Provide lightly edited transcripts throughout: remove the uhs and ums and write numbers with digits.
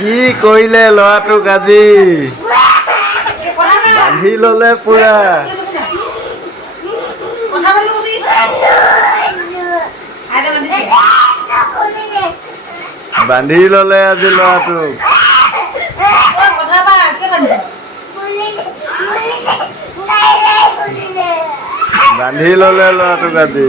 কি কৰিলে ল'ৰাটোক আজি বান্ধি ল'লে পুৰা বান্ধি ল'লে আজি ল'ৰাটোক বান্ধি ল'লে ল'ৰাটোক আজি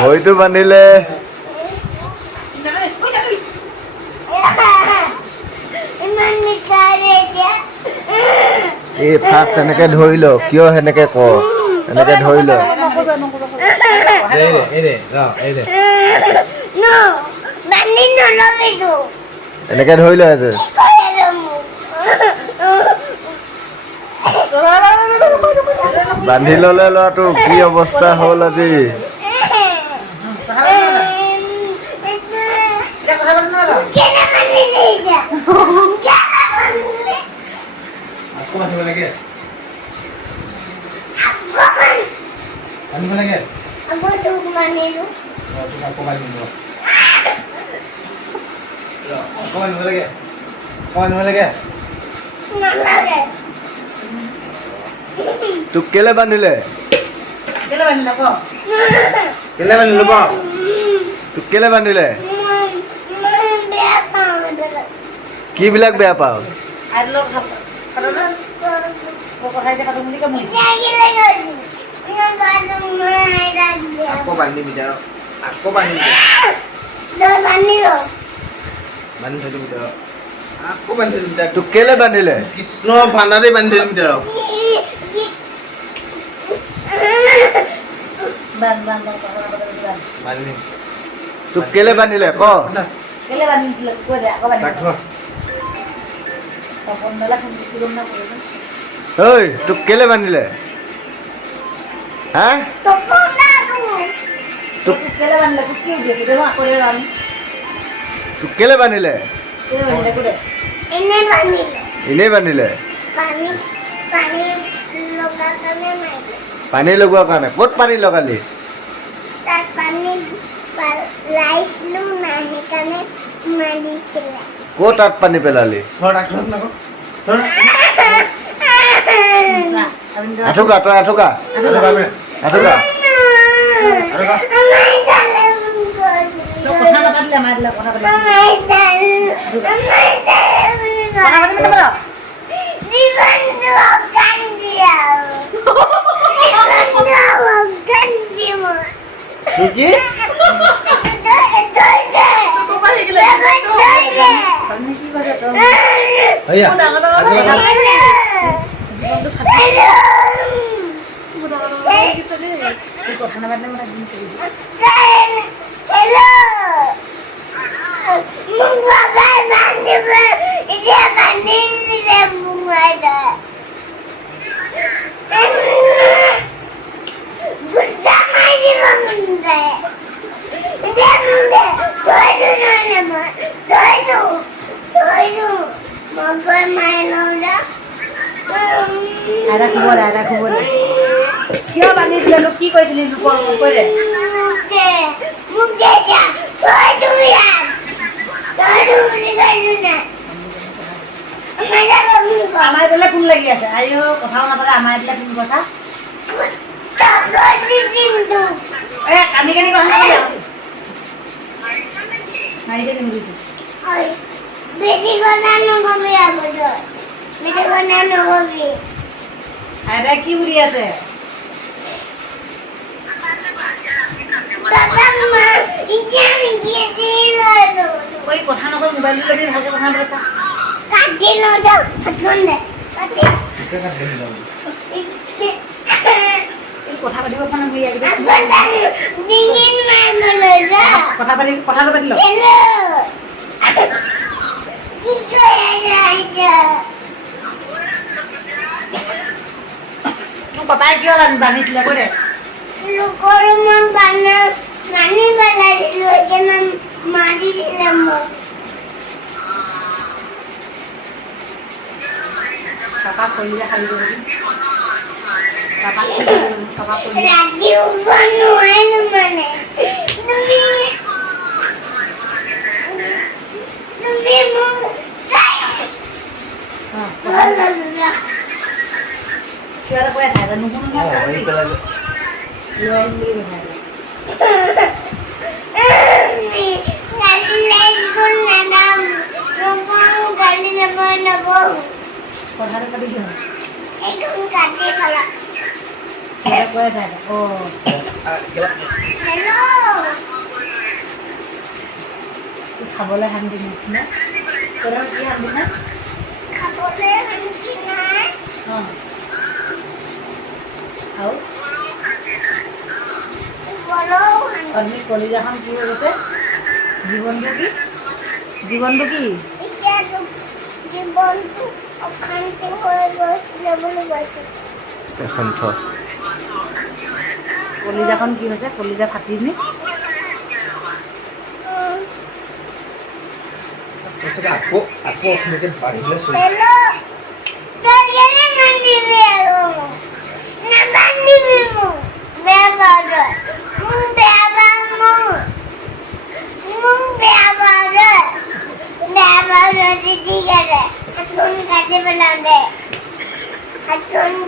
ভৰিটো বান্ধিলে এই ফাৰ্ষ্ট এনেকে ধৰি ল কিয় সেনেকে ক এনেকে ধৰি ল এনেকে ধৰি ল আজি বান্ধি ল'লে ল'ৰাটো কি অৱস্থা হ'ল আজি তোক কেলে বান্ধিলে তোক কেলে বান্ধিলে কি বিলাক বেয়া পাও তোক কেলে বান্ধিলে কৃষ্ণ ভাণ্ডাৰী বান্ধিলে ভিতৰত তোক কেলে বান্ধিলে ক ঐ তোক কেলে বান্ধিলে হা তোক কেলে বান্ধিলে এনেই বান্ধিলে পানী লগোৱাৰ কাৰণে ক'ত পানী লগালি ক'ত তাত পানী পেলালি আঠুকা তই আঠুকা আঠুকা কিয় বান্ধিছিলে লোক কি কৈছিলি লোকৰ কৈ আমাৰ এইফালে ফোন লাগি আছে আৰু কথাও নাপালে আমাৰ এইফালে ফোন কথা কান্দি কান্দি কথা মাৰি দিম বেছি কথা নকবি বেছি কথা নকবি আইতা কি উৰি আছে ওই কথা নকয় মোবাইল লৈ ভালকে কথা পাতা কাটি লৈ যাও ফোন দে কাটি কথা পাতিব ফোন কৰি আগে ডিঙিন মাৰলৈ যা কথা পাতি ল হেল্ল কি কই আইতা তো পাপাই কিয় বান্ধিছিলে কৈ দে লোকৰ মন বান্না নানি বালাই লৈ কেনে মাৰি দিলে মোক পাপা কলিজা খালি কৰি পাপা পাপা কলিজা কিবা এটা কৈ আছে নুশুনো কথাটো পাতি কি হয় কৈ আছে খাবলৈ শান্তি নাই কি শান্তি নাই আৰু অগ্নি কলিজাখন কি হৈ গৈছে জীৱনটো কি জীৱনটো কি জীৱনটো অশান্তি হৈ গৈছিলে বুলি কৈছে এখন থ কলিজাখন কি হৈছে কলিজা ফাটি নি আকৌ অসমীয়াতে বাঢ়িলে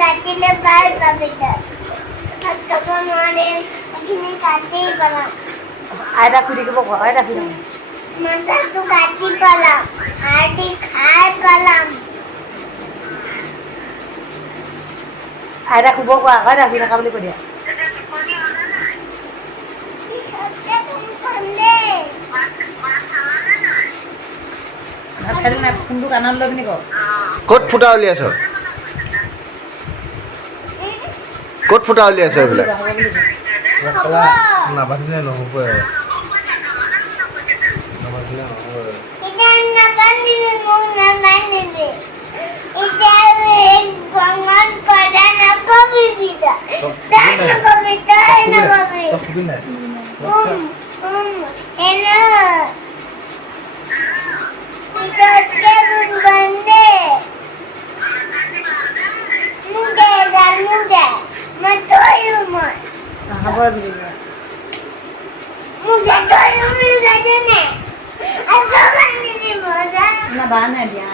কাটিলে বাই পাবি কাটিব নোৱাৰে এইখিনি কাটি পেলাম আইতা শুই থাকিব ক আইতা শুই থাকিব মাথাটো কাটি পেলাম আদি খাই পেলাম আইতা শুব কোৱা আইতা শুই থাকা বুলি কৈ দিয়া ফোনটো কাণত লৈ পিনি ক ক'ত ফুটা উলিয়াইছ ক'ত ফুটা উলিয়াইছ এইবিলাক নাবান্ধিলে নহ'ব নাবান্ধিলে নহ'ব বানে দিয়া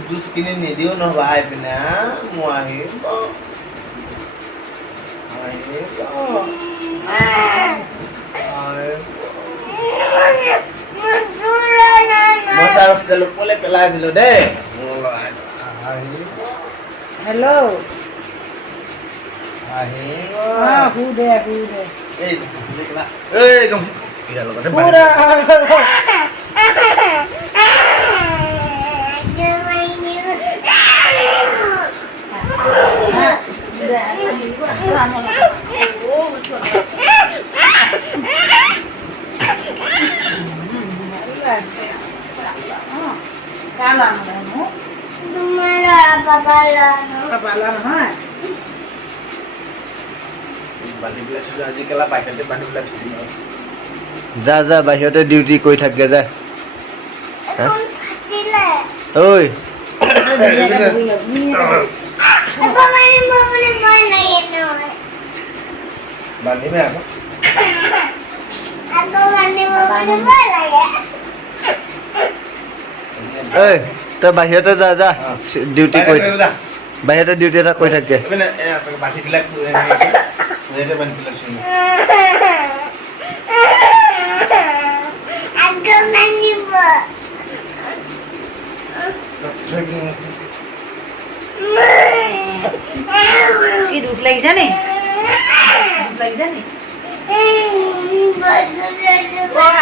জুচ কিনি নিদিও নহ'বা আহি পিনে মই আহিব মই তাৰ হোষ্টেলত ক'লে পেলাই দিলো দেই হেল্ল' আহিব শু দে এই একদম লগতে আজিকালি বাহিৰতে বান্ধিবিলাক যা যা বাহিৰতে ডিউটি কৰি থাকে যা ঐ বান্ধিমে আকৌ ঐ তই বাহিৰতে যা যা ডিউটি কৰি বাহিৰতে ডিউটি এটা কৰি থাকে বাতিবিলাক কি দুখ লাগিছে নি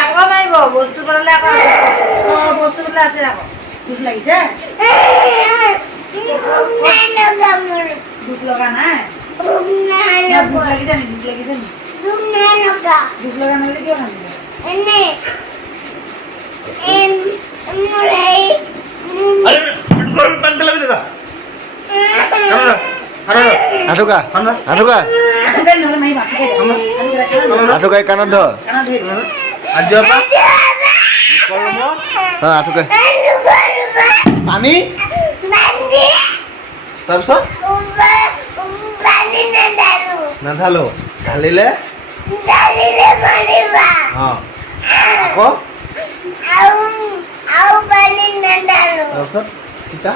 আকৌ মাৰিব বস্তু পেলালে আকৌ বস্তু পেলাই আছে আকৌ দুখ লাগিছে দুখ লগা নাই দুখ লাগিছে নি দুখ লাগিছে নি দুখ লগা নাই কিয় কান্দিলে আঠুকা আঠুকা আঠুকাই কাণত ধৰ আঠুকাই পানী তাৰপিছত নাঢালো ঢালিলে আকৌ তাৰপিছত তিতা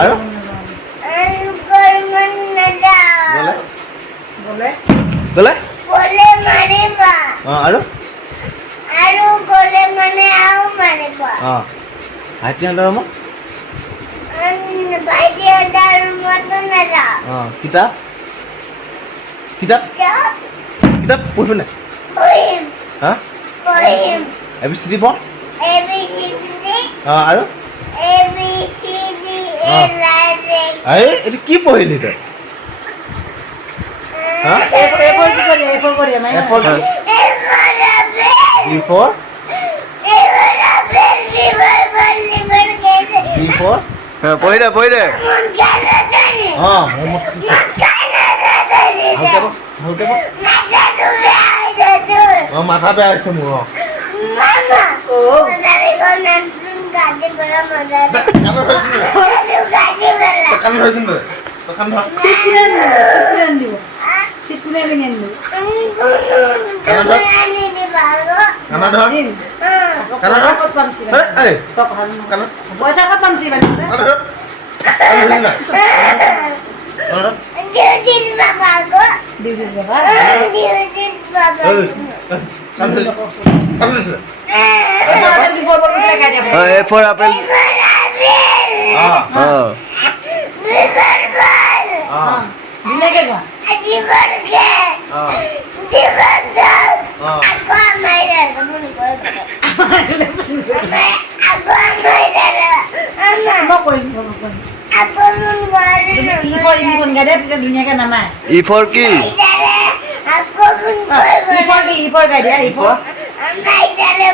আৰু গলে গলে আৰু ভাইটিহঁতৰ ৰুমত কিতাপ কিতাপ কিতাপ পঢ়িব নাই হা ABCD পঢ় আৰু এইটো কি পঢ়িলি তই পঢ়ি দে পঢ়ি দে মাথা বেয়া হৈছে মোৰ পইচা ক'ত পাম চিবা for apple E for key.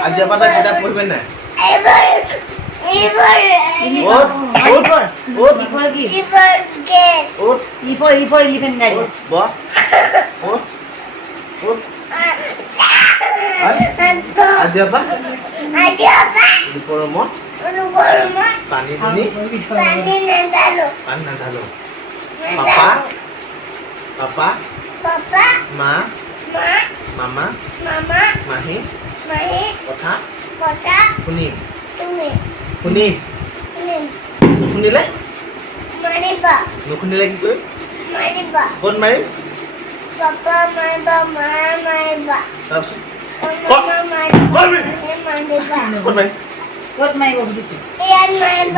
Aja pada kita pulpen na. Aja apa? Di poromot. Pani ini. Pani nandalo. Papa. Ma. Mama. Mahi. Kota. Kuning. Kuning. Nukunin lagi? Nukunin lagi tuh? Kon main? Papa, Mama. Terus? Kon main. Kon main? Kot main kok gitu. Ian main.